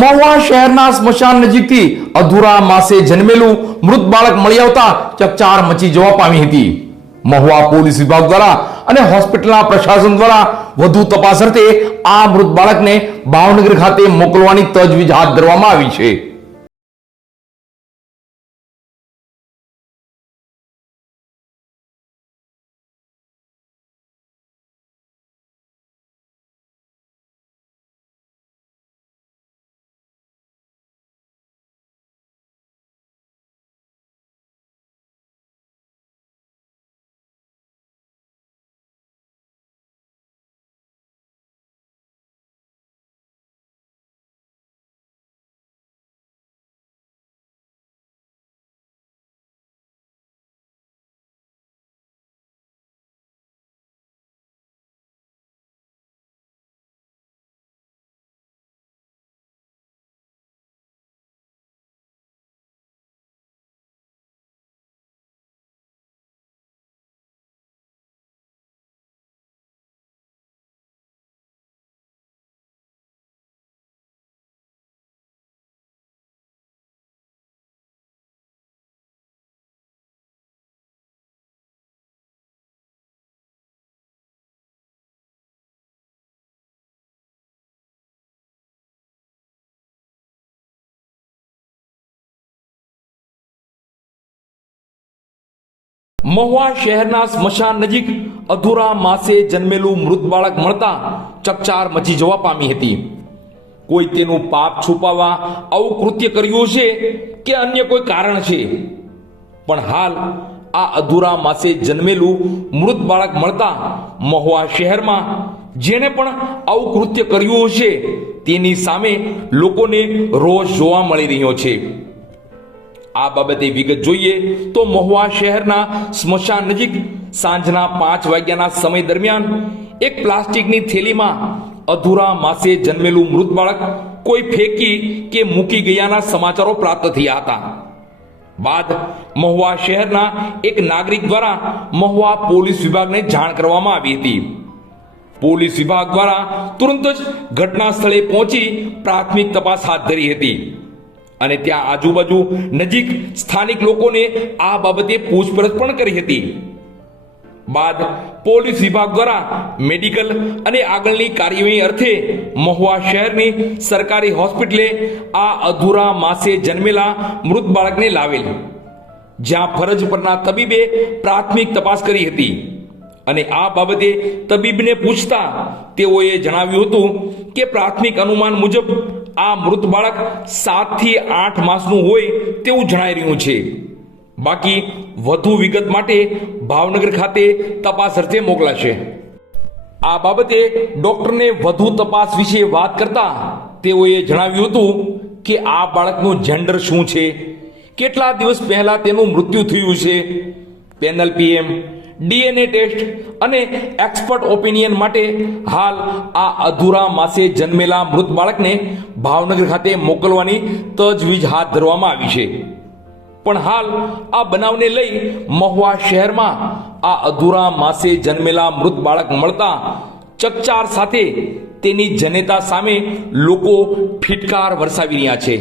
મહુવા શહેરના સ્મશાન નજીકથી અધૂરા માસે જન્મેલું મૃત બાળક મળી આવતા ચકચાર મચી જવા પામી હતી. મહુવા પોલીસ વિભાગ દ્વારા અને હોસ્પિટલના પ્રશાસન દ્વારા વધુ તપાસ અર્થે આ મૃત બાળકને ભાવનગર ખાતે મોકલવાની તજવીજ હાથ ધરવામાં આવી છે. મહુવા શહેરના સ્મશાન નજીક અધૂરા માસે જન્મેલું મૃત બાળક મળતા ચકચાર મચી જવા પામી હતી. કોઈ તેનું પાપ છુપાવવા આવું કૃત્ય કર્યું છે કે અન્ય કોઈ કારણ છે? પણ હાલ આ અધૂરા માસે જન્મેલું મૃત બાળક મળતા મહુવા શહેરમાં જેણે પણ આવું કૃત્ય કર્યું છે તેની સામે લોકોને રોષ જોવા મળી રહ્યો છે. આ બાબતે વિગત જોઈએ તો મહુવા શહેરના સ્મશાન નજીક સાંજના પાંચ વાગ્યાના સમય દરમિયાન એક પ્લાસ્ટિકની થેલીમાં અધૂરા માસે જન્મેલું મૃત બાળક કોઈ ફેંકી કે મૂકી ગયાના સમાચારો પ્રાપ્ત થયા હતા. બાદ મહુવા શહેરના એક નાગરિક દ્વારા મહુવા પોલીસ વિભાગને જાણ કરવામાં આવી હતી. પોલીસ વિભાગ દ્વારા તુરંત જ ઘટના સ્થળે પહોંચી પ્રાથમિક તપાસ હાથ ધરી હતી. અને ત્યાં આજુબાજુ નજીક સ્થાનિક લોકોને આ બાબતે પૂછપરછ પણ કરી હતી. બાદ પોલીસ વિભાગ દ્વારા મેડિકલ અને આગળની કાર્યવાહી અર્થે મહુવા શહેરની સરકારી હોસ્પિટલે આ અધૂરા માસે જન્મેલા મૃત બાળકને લાવેલ. જ્યાં ફરજ પરના તબીબે પ્રાથમિક તપાસ કરી હતી. અને આ બાબતે તબીબને પૂછતા તેઓએ જણાવ્યું હતું કે પ્રાથમિક અનુમાન મુજબ આ મૃત બાળક સાતથી આઠ માસનું હોય તેવું જણાઈ રહ્યું છે. બાકી વધુ વિગત માટે ભાવનગર ખાતે તપાસ અર્થે મોકલાશે. આ બાબતે ડોક્ટરને વધુ તપાસ વિશે વાત કરતા તેઓએ જણાવ્યું હતું કે આ બાળકનું જેન્ડર શું છે? કેટલા દિવસ પહેલા તેનું મૃત્યુ થયું છે? પેનલ પીએમ ડીએનએ ટેસ્ટ અને એક્સપર્ટ ઓપિનિયન માટે હાલ આ અધૂરા માસે જન્મેલા મૃત બાળકને ભાવનગર ખાતે મોકલવાની તજવીજ હાથ ધરવામાં આવી છે. પણ હાલ આ બનાવને લઈ મહુવા શહેરમાં આ અધૂરા માસે જન્મેલા મૃત બાળક મળતા ચકચાર સાથે તેની જનેતા સામે લોકો ફિટકાર વરસાવી રહ્યા છે.